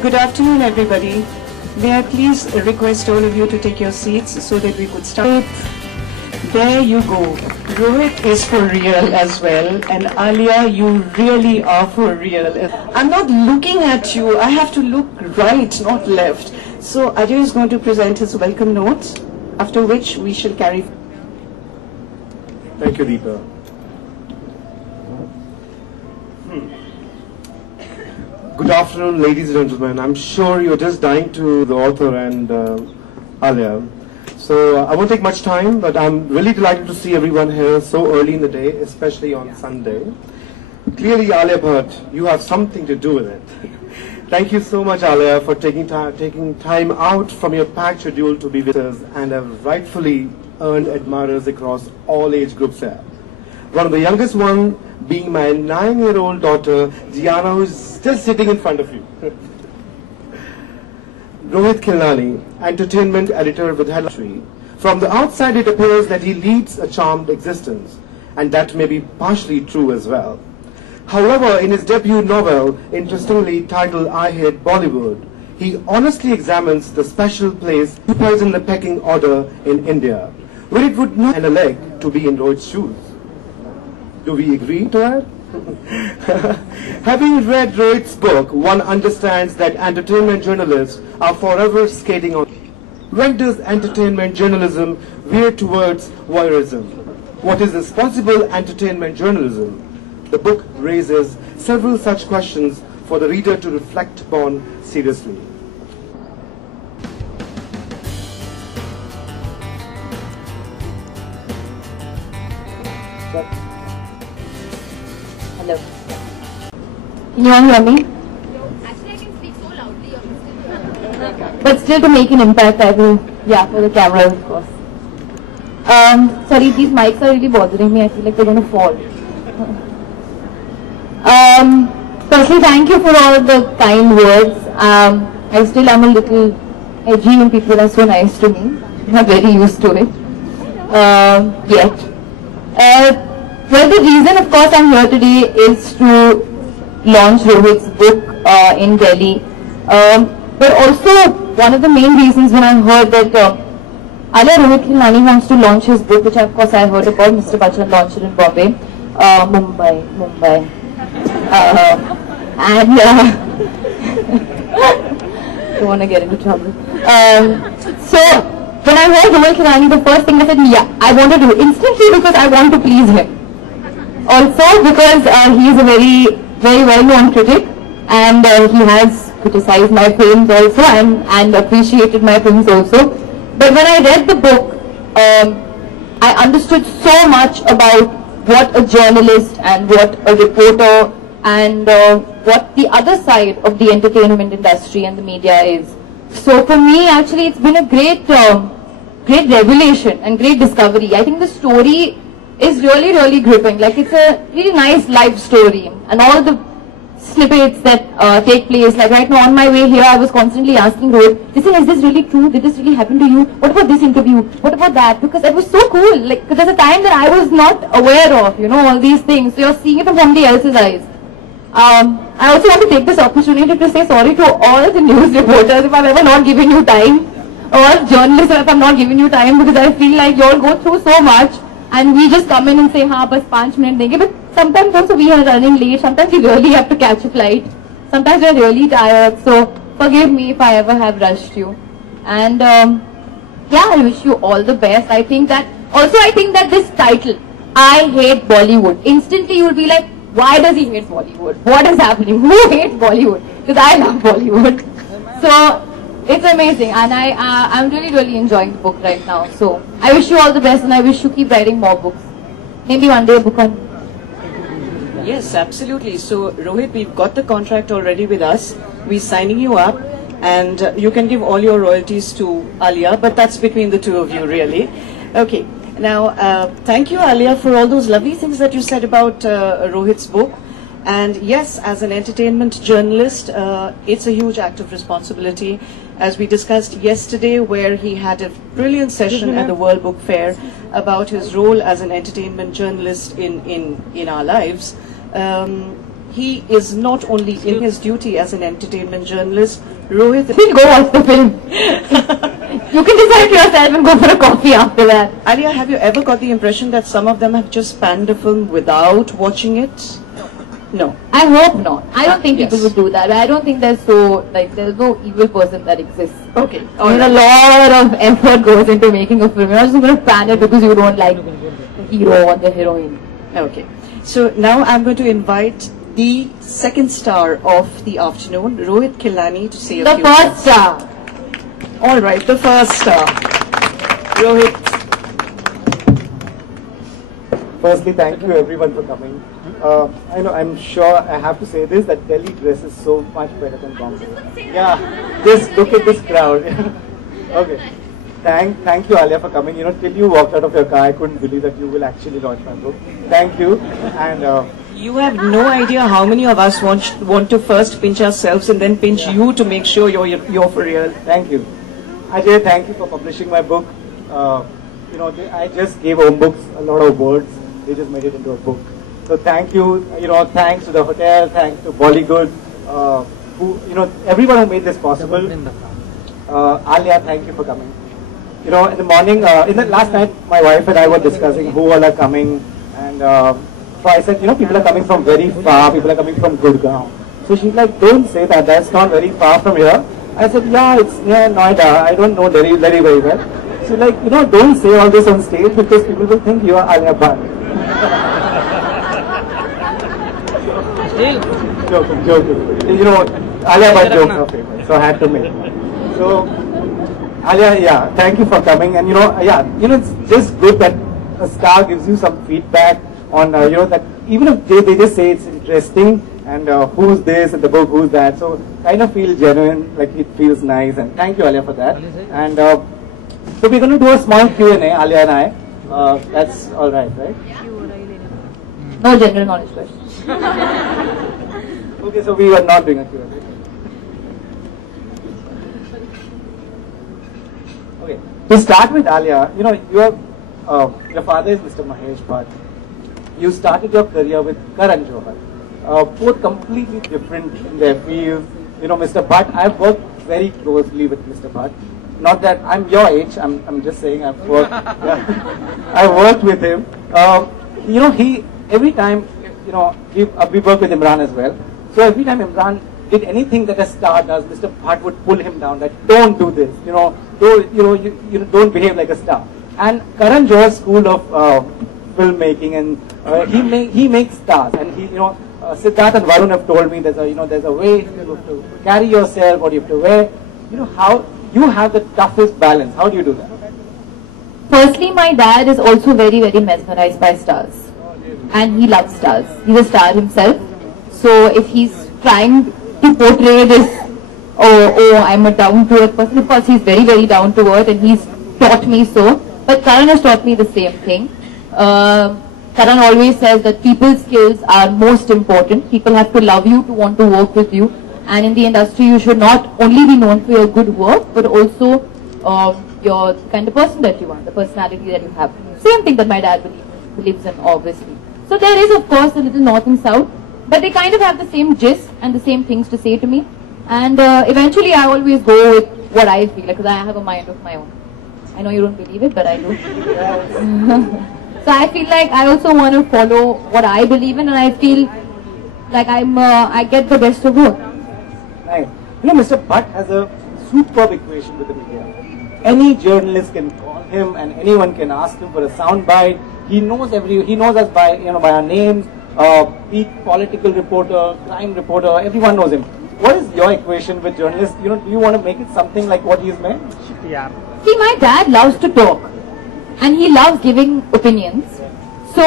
Good afternoon, everybody. May I please request all of you to take your seats so that we could start. There you go. Rohit is for real as well, and Alia, you really are for real. I'm not looking at you. I have to look right, not left. So Ajay is going to present his welcome notes, after which we shall carry. Thank you, Deepa. Good afternoon, ladies and gentlemen. I'm sure you're just dying to the author and Alia. So I won't take much time, but I'm really delighted to see everyone here so early in the day, especially on Sunday. Clearly, Alia Bhatt, you have something to do with it. Thank you so much, Alia, for taking time out from your packed schedule to be with us and have rightfully earned admirers across all age groups here. One of the youngest one being my 9-year-old daughter, Gianna, who's just sitting in front of you. Rohit Khilnani, entertainment editor with Headline. From the outside, it appears that he leads a charmed existence, and that may be partially true as well. However, in his debut novel, interestingly titled I Hate Bollywood, he honestly examines the special place he plays in the pecking order in India, where it would not and a leg to be in Rohit's shoes. Do we agree to that? Having read Rohit's book, one understands that entertainment journalists are forever skating on. When does entertainment journalism veer towards voyeurism? What is responsible entertainment journalism? The book raises several such questions for the reader to reflect upon seriously. Hello. Can you all hear me? Actually, I can speak so loudly, you're But still to make an impact, I will, for the camera, of course. Sorry, these mics are really bothering me. I feel like they're going to fall. Firstly, thank you for all the kind words. I still am a little edgy when people are so nice to me. I'm not very used to it yet. Well, the reason, of course, I'm here today is to launch Rohit's book in Delhi. But also, one of the main reasons when I heard that Alia Rohit Khilnani wants to launch his book, which of course I heard about, Mr. Bachchan launched it in Bombay, Mumbai. Don't want to get into trouble. So, when I heard Rohit Khilnani, the first thing I said, yeah, I want to do it instantly because I want to please him. Also because he is a very, very well-known critic, and he has criticized my films also and appreciated my films also. But when I read the book, I understood so much about what a journalist and what a reporter and what the other side of the entertainment industry and the media is. So for me, actually, it's been a great, great revelation and great discovery. I think the story is really, really gripping. Like, it's a really nice life story, and all the snippets that take place. Like right now on my way here, I was constantly asking Rohit, listen, is this really true? Did this really happen to you? What about this interview? What about that? Because it was so cool. Like, there's a time that I was not aware of, all these things. So you're seeing it from somebody else's eyes. I also want to take this opportunity to say sorry to all the news reporters if I've ever not given you time, or journalists if I'm not giving you time, because I feel like you all go through so much. And we just come in and say, हाँ बस 5 minutes देंगे. But sometimes also we are running late. Sometimes we really have to catch a flight. Sometimes we are really tired. So forgive me if I ever have rushed you. And I wish you all the best. I think that this title, I Hate Bollywood, instantly you will be like, why does he hate Bollywood? What is happening? Who hates Bollywood? Because I love Bollywood. So it's amazing, and I'm really, really enjoying the book right now. So I wish you all the best, and I wish you keep writing more books. Maybe one day a book on. Yes, absolutely. So Rohit, we've got the contract already with us. We're signing you up, and you can give all your royalties to Alia, but that's between the two of you, really. Okay. Now, thank you, Alia, for all those lovely things that you said about Rohit's book. And yes, as an entertainment journalist, it's a huge act of responsibility. As we discussed yesterday, where he had a brilliant session at the World Book Fair about his role as an entertainment journalist in our lives. he is not only in his duty as an entertainment journalist, Rohit... We'll go watch the film. You can decide yourself and go for a coffee after that. Alia, have you ever got the impression that some of them have just panned a film without watching it? No. I hope not. I don't think Yes. people would do that. I don't think there's no evil person that exists. Okay. I mean, a lot of effort goes into making a film. You're not just going to pan it because you don't like the hero or the heroine. Okay. So now I'm going to invite the second star of the afternoon, Rohit Khilnani, to say a The few first words. star. All right, the first star. Rohit. Firstly, thank you everyone for coming. I'm sure I have to say this, that Delhi dress is so much better than Bombay. Yeah, just look at this crowd. Okay. Thank you, Alia, for coming. Till you walked out of your car, I couldn't believe that you will actually launch my book. Thank you. And You have no idea how many of us want to first pinch ourselves and then pinch you to make sure you're for real. thank you. Ajay, thank you for publishing my book. I just gave home books a lot of words. They just made it into a book. So thank you. Thanks to the hotel, thanks to Bollywood, everyone who made this possible. Alia, thank you for coming. In the morning, last night, my wife and I were discussing who all are coming, and so I said, people are coming from very far, people are coming from Gurgaon. So she's like, don't say that, that's not very far from here. I said, yeah, it's near Noida, I don't know Delhi very, very well. She's like, don't say all this on stage because people will think you are Alia Bhatt. Joking. Alia Bhatt jokes are famous, so I had to make it. So, Alia, thank you for coming. And it's just good that a star gives you some feedback on, that even if they just say it's interesting and who's this in the book, who's that. So, kind of feel genuine, like it feels nice. And thank you, Alia, for that. And so we're going to do a small Q&A, Alia and I. That's all right? No general knowledge questions. Okay, so we are not doing a Q&A. Okay, to start with, Alia, your father is Mr. Mahesh Bhatt. You started your career with Karan Johar. Both completely different in their fields. Mr. Bhatt, I've worked very closely with Mr. Bhatt. Not that I'm your age, I'm just saying I've worked. I worked with him. He every time, we work with Imran as well. So every time Imran did anything that a star does, Mr. Bhatt would pull him down. That don't do this. Don't behave like a star. And Karan Johar's school of filmmaking, and he makes stars. And Siddharth and Varun have told me there's a way you have to carry yourself, what you have to wear. How you have the toughest balance. How do you do that? Firstly, my dad is also very, very mesmerized by stars. And he loves stars. He's a star himself. So if he's trying to portray this, I'm a down-to-earth person, of course he's very, very down-to-earth and he's taught me so. But Karan has taught me the same thing. Karan always says that people's skills are most important. People have to love you to want to work with you. And in the industry, you should not only be known for your good work, but also your kind of person that you are, the personality that you have. Same thing that my dad believes in, obviously. So there is, of course, a little north and south, but they kind of have the same gist and the same things to say to me. And eventually, I always go with what I feel, because I have a mind of my own. I know you don't believe it, but I do. So I feel like I also want to follow what I believe in, and I feel like I get the best of both. Right. Mr. Bhatt has a superb equation with the media. Any journalist can call him, and anyone can ask him for a soundbite. He knows us by our names. Be political reporter, crime reporter, everyone knows him. What is your equation with journalists? Do you want to make it something like what he's made? Yeah. See, my dad loves to talk, and he loves giving opinions. So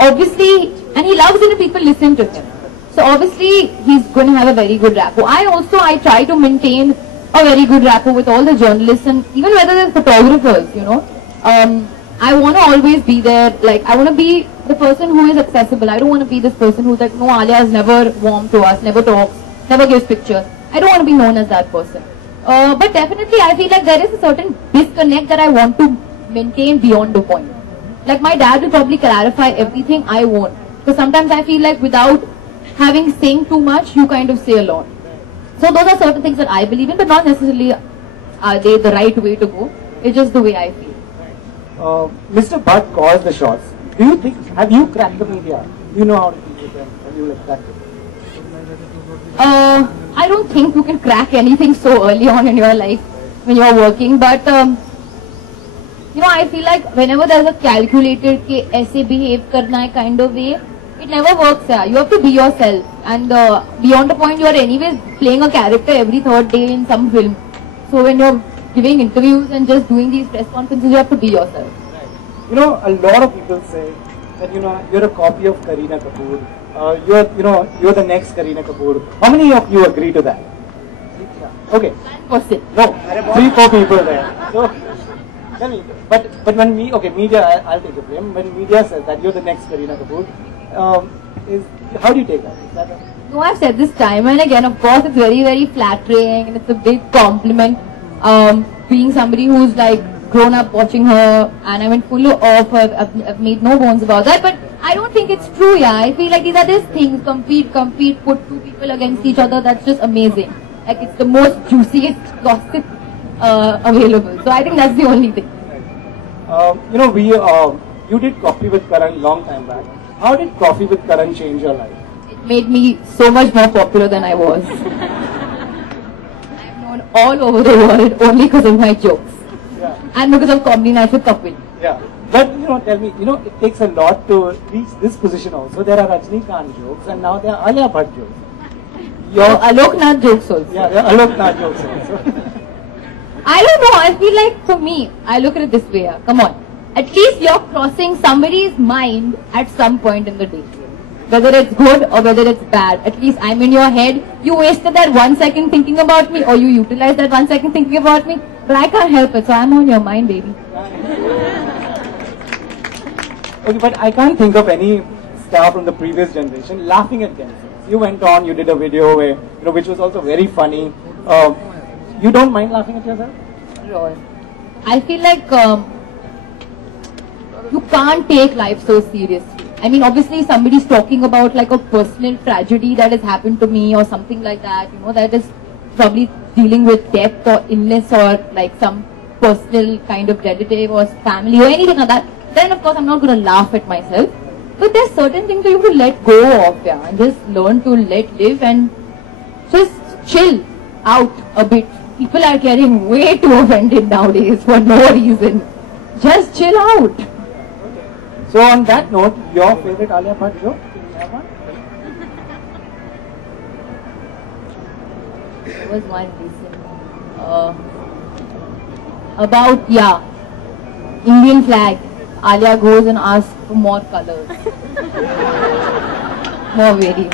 obviously, and he loves it when people listen to him. So obviously, he's going to have a very good rapport. I try to maintain a very good rapport with all the journalists, and even whether they're photographers, I want to always be there. Like, I want to be the person who is accessible. I don't want to be this person who's like, no, Alia is never warm to us, never talks, never gives pictures. I don't want to be known as that person. But definitely, I feel like there is a certain disconnect that I want to maintain beyond the point. Like, my dad will probably clarify everything I want. Because sometimes I feel like without having saying too much, you kind of say a lot. So those are certain things that I believe in, but not necessarily are they the right way to go. It's just the way I feel. Mr. Bhatt calls the shots. Do you think, have you cracked the media? Do you know how to deal with them? Have you like cracked it? I don't think you can crack anything so early on in your life when you're working, but you know, I feel like whenever there's a calculated ke aise behave karna hai kind of way, it never works. Yeah. You have to be yourself, and beyond the point, you are anyways playing a character every third day in some film. So when you're giving interviews and just doing these press conferences, you have to be yourself. You know, a lot of people say that, you know, you're a copy of Kareena Kapoor. You're the next Kareena Kapoor. How many of you agree to that? Okay. Person. No, 3-4 people there. So, tell me, but when media, I'll take the blame. When media says that you're the next Kareena Kapoor, how do you take that? Is that No, I've said this time and again. Of course, it's very, very flattering and it's a big compliment. Being somebody who's like grown up watching her, and I went full of her. I've made no bones about that. But I don't think it's true. Yeah, I feel like these are just things. Compete. Put two people against each other. That's just amazing. Like it's the most juiciest gossip available. So I think that's the only thing. You know, you did Coffee with Karan long time back. How did Coffee with Karan change your life? It made me so much more popular than I was. I'm known all over the world only because of my jokes. Yeah. And because of Comedy Night with Kapil. Yeah. But, you know, tell me, you know, it takes a lot to reach this position also. There are Rajnikant jokes and now there are Alia Bhatt jokes. Alok Nath jokes also. Yeah, there are Alok Nath jokes also. I don't know, I feel like for me, I look at it this way, come on. At least you're crossing somebody's mind at some point in the day. Whether it's good or whether it's bad. At least I'm in your head. You wasted that 1 second thinking about me, or you utilized that 1 second thinking about me. But I can't help it, so I'm on your mind, baby. Okay, but I can't think of any star from the previous generation laughing at themselves. You went on, you did a video where, you know, which was also very funny. You don't mind laughing at yourself? Sure. I feel like you can't take life so seriously. I mean, obviously somebody's talking about like a personal tragedy that has happened to me or something like that, you know, that is probably dealing with death or illness or like some personal kind of relative or family or anything like that. Then of course I'm not going to laugh at myself. But there's certain things that you have to let go of, yeah, and just learn to let live and just chill out a bit. People are getting way too offended nowadays for no reason. Just chill out. So on that note, your favorite Alia Bhatt joke? Do you have one? There was one recent about Indian flag. Alia goes and asks for more colors, more variation.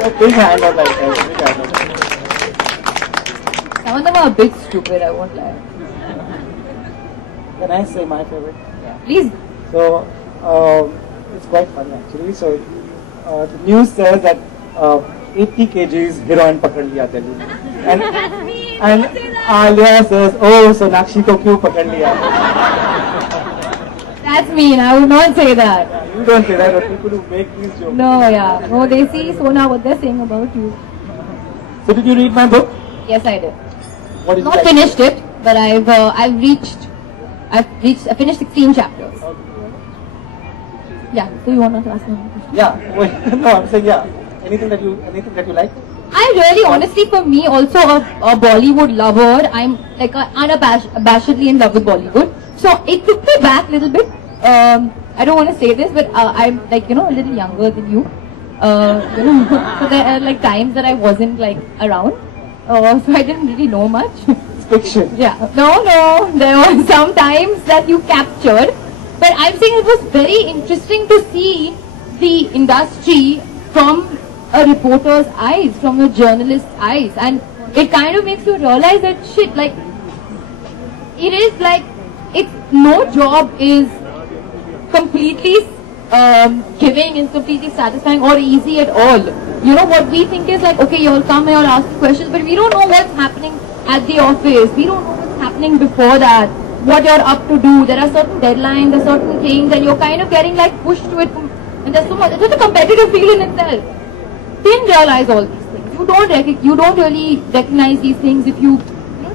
A big hand on that. Big hand on that. Some of them are a bit stupid, I won't lie. Can I say my favorite? Yeah. Please. So, it's quite funny actually. So, the news says that 80 kgs heroin pakad liya Delhi. And Alia says, oh, Sonakshi ko kyun pakad liya? That's mean, I would not say that. Yeah, you don't say that, but people who make these jokes. No, yeah. No, they see Sona, what they're saying about you. So, did you read my book? Yes, I did. What did you Not like? finished it, but I finished 16 chapters. Okay. Yeah, so you want to ask me? Yeah, wait, no, I'm saying yeah. Anything that you like? I really, honestly, for me, also a Bollywood lover. I'm like unabashedly in love with Bollywood. So it took me back a little bit. I don't want to say this, but I'm like, you know, a little younger than you. You know, so there are like times that I wasn't like around. So I didn't really know much. It's fiction. Yeah. No, there were some times that you captured. But I'm saying it was very interesting to see the industry from a reporter's eyes, from a journalist's eyes. And it kind of makes you realize that shit, like, it is like, no job is completely giving and completely satisfying or easy at all. You know, what we think is like, okay, you'll come here, ask questions, but we don't know what's happening at the office. We don't know what's happening before that, what you're up to do. There are certain deadlines, there are certain things, and you're kind of getting like pushed to it. And there's so much, it's such a competitive field in itself. didn't realize all these things. You don't really recognize these things if you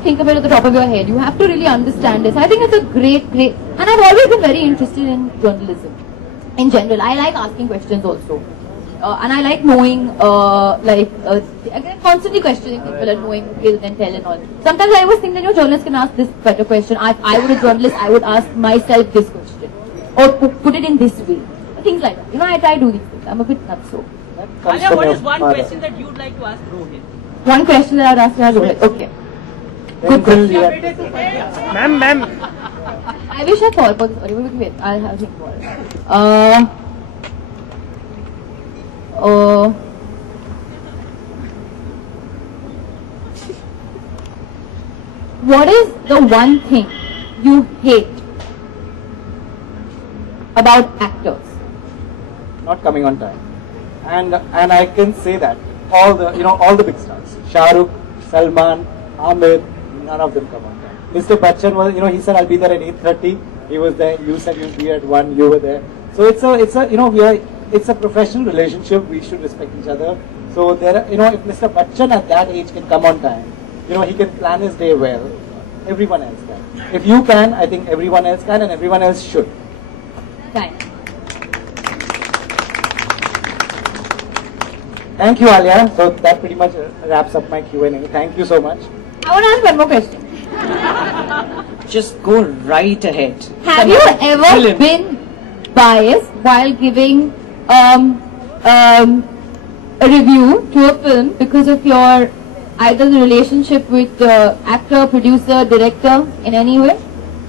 think of it at the top of your head. You have to really understand this. I think it's a great, and I've always been very interested in journalism in general. I like asking questions also. And I like knowing, I get constantly questioning people and knowing will and tell and all. Sometimes I always think that journalists can ask this better question. If I were a journalist, I would ask myself this question. Or put it in this way. Things like that. I try to do these things. I'm a bit nuts so. Alia, what is one question that you'd like to ask Rohit? One question that I'd ask Rohit. Okay. Good question. Ma'am. I wish I thought about this. Wait, I'll have to think about it. What is the one thing you hate about actors? Not coming on time. And I can say that all the big stars, Shah Rukh, Salman, Amir, none of them come on time. Mr. Bachchan was, he said I'll be there at 8:30. He was there. You said you'll be at 1. You were there. So it's a professional relationship. We should respect each other. So if Mr. Bachchan at that age can come on time, he can plan his day well. Everyone else can. If you can, I think everyone else can, and everyone else should. Thanks. Thank you, Alia. So that pretty much wraps up my Q&A. Thank you so much. I want to ask one more question. Just go right ahead. Have you ever been biased while giving a review to a film because of your either the relationship with the actor, producer, director in any way?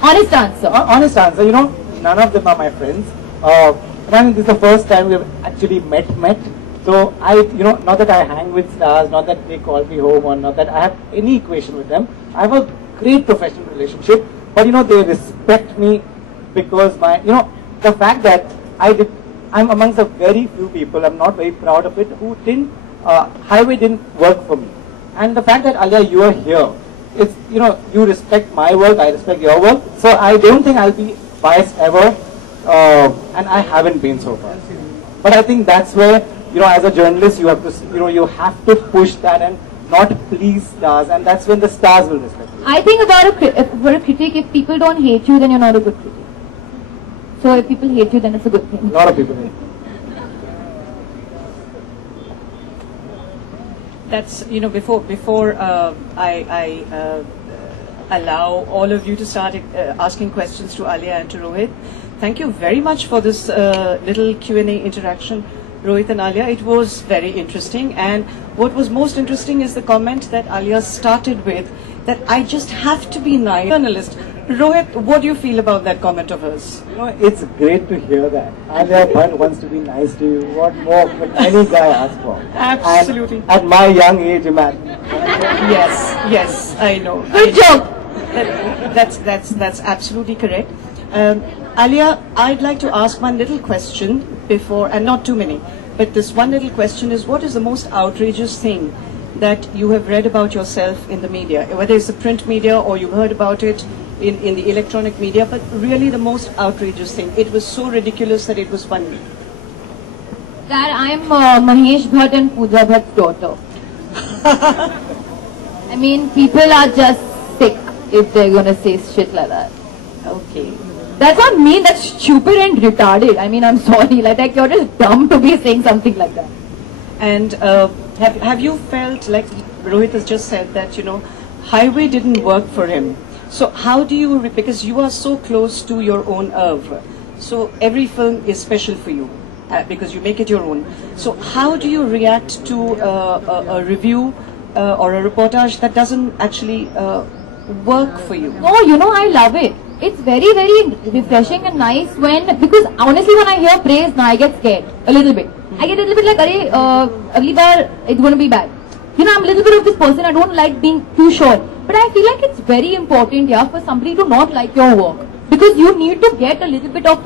Honest answer. Honest answer. None of them are my friends. This is the first time we've actually met. So not that I hang with stars, not that they call me home, or not that I have any equation with them. I have a great professional relationship, but they respect me because the fact that I'm amongst the very few people, I'm not very proud of it, who Highway didn't work for me. And the fact that, Alia, you are here, it's, you respect my work, I respect your work, so I don't think I'll be biased ever, and I haven't been so far. But I think that's where, as a journalist, you have to, you have to push that and not please stars, and that's when the stars will respect you. I think for a critic, if people don't hate you, then you're not a good critic. So if people hate you, then it's a good thing. A lot of people hate. That's before I allow all of you to start asking questions to Alia and to Rohit. Thank you very much for this little Q&A interaction, Rohit and Alia. It was very interesting, and what was most interesting is the comment that Alia started with, that I just have to be nice. Journalist. Rohit, what do you feel about that comment of hers? It's great to hear that. Alia Bhatt wants to be nice to you. What more could any guy ask for? Absolutely. And at my young age, imagine. Yes, I know. Good job. That's absolutely correct. Alia, I'd like to ask one little question before, and not too many, but this one little question is, what is the most outrageous thing that you have read about yourself in the media, whether it's the print media or you've heard about it in the electronic media, but really the most outrageous thing? It was so ridiculous that it was funny. That I'm Mahesh Bhatt and Pooja Bhatt's daughter. I mean, people are just sick if they're going to say shit like that. Okay. That's not mean, that's stupid and retarded. I mean, I'm sorry, like you're just dumb to be saying something like that. And have you felt, like Rohit has just said, that, Highway didn't work for him. So how do you, because you are so close to your own oeuvre, so every film is special for you, because you make it your own. So how do you react to a review or a reportage that doesn't actually work for you? No, I love it. It's very, very refreshing and nice because honestly when I hear praise, now I get scared a little bit. I get a little bit like, agli baar, it's going to be bad. I'm a little bit of this person, I don't like being too sure. But I feel like it's very important, for somebody to not like your work. Because you need to get a little bit of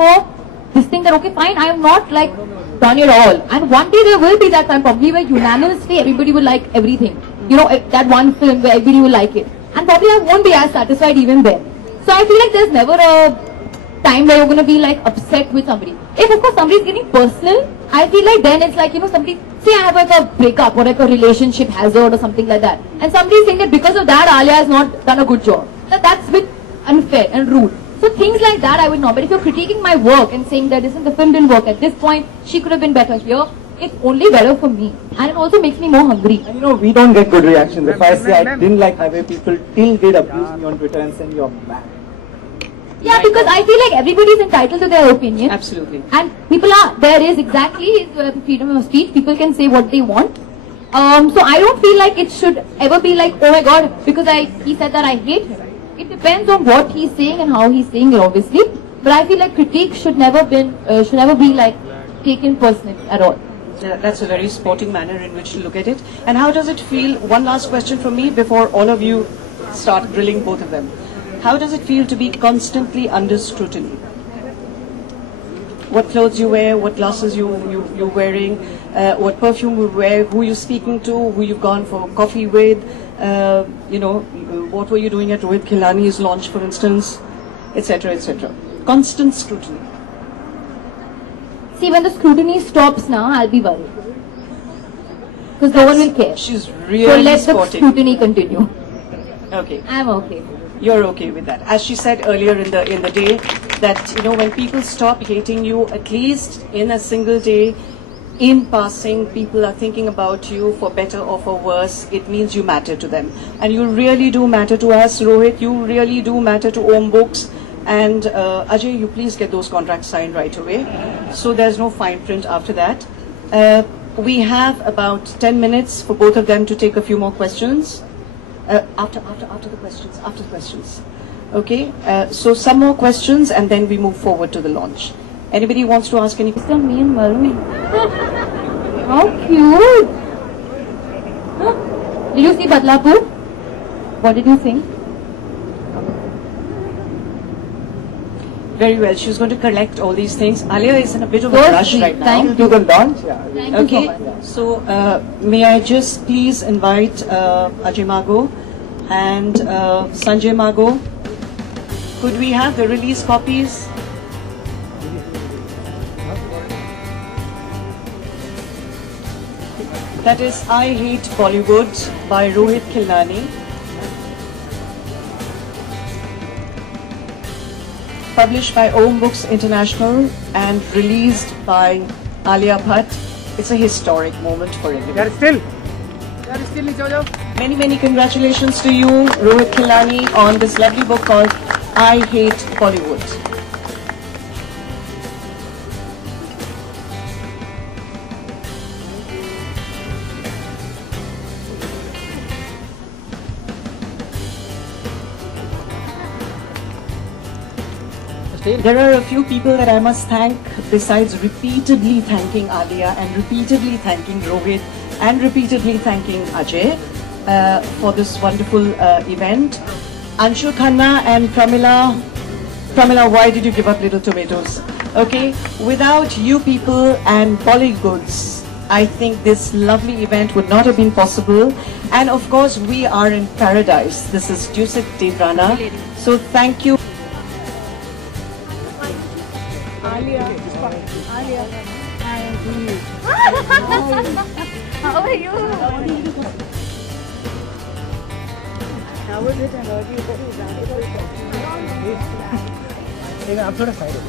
this thing that, okay, fine, I am not like done it all. And one day there will be that time probably where unanimously everybody will like everything. That one film where everybody will like it. And probably I won't be as satisfied even then. So I feel like there's never a time where you're going to be like upset with somebody. If of course somebody is getting personal, I feel like then it's like, somebody, say I have like a breakup or like a relationship hazard or something like that. And somebody is saying that because of that Alia has not done a good job. That's a bit unfair and rude. So things like that I would know. But if you're critiquing my work and saying that the film didn't work at this point, she could have been better here, it's only better for me. And it also makes me more hungry. And we don't get good reactions. If I say I didn't like Highway, people till did abuse me on Twitter and send you off back. Yeah, because I feel like everybody is entitled to their opinion. Absolutely. And there is exactly freedom of speech. People can say what they want. So I don't feel like it should ever be like, oh my god, because he said that I hate him. It depends on what he's saying and how he's saying it, obviously. But I feel like critique should never be like taken personally at all. That's a very sporting manner in which to look at it. And how does it feel? One last question from me before all of you start grilling both of them. How does it feel to be constantly under scrutiny? What clothes you wear, what glasses you're wearing, what perfume you wear, who you're speaking to, who you've gone for coffee with, what were you doing at Rohit Khilnani's launch, for instance, etc., etc. Constant scrutiny. See, when the scrutiny stops now, I'll be worried. Because no one will care. She's really So let sporting. the scrutiny continue. Okay. I'm okay. You're okay with that. As she said earlier in the day, that when people stop hating you, at least in a single day, in passing, people are thinking about you for better or for worse. It means you matter to them, and you really do matter to us, Rohit. You really do matter to Om Books. And Ajay, you please get those contracts signed right away, so there's no fine print after that. We have about 10 minutes for both of them to take a few more questions. After the questions. Okay, so some more questions and then we move forward to the launch. Anybody wants to ask any questions? Me and Varun. How cute! Did you see Badlapur? What did you think? Very well, she's going to collect all these things. Alia is in a bit of a So rush sweet. right now. Thank To the launch, yeah. Thank Okay, you so much. so may I just please invite Ajay Mago and Sanjay Mago. Could we have the release copies? That is I Hate Bollywood by Rohit Khilnani. Published by Om Books International and released by Alia Bhatt. It's a historic moment for everyone. Many, many congratulations to you, Rohit Khilnani, on this lovely book called I Hate Bollywood. There are a few people that I must thank, besides repeatedly thanking Alia and repeatedly thanking Rohit and repeatedly thanking Ajay for this wonderful event. Anshu Khanna and Pramila. Pramila, why did you give up Little Tomatoes? Okay, without you people and Bollygoods, I think this lovely event would not have been possible. And of course, we are in paradise. This is Dusit Devrana. So thank you. Alia. How are you? How was it? And how do you आप थोड़ा side हो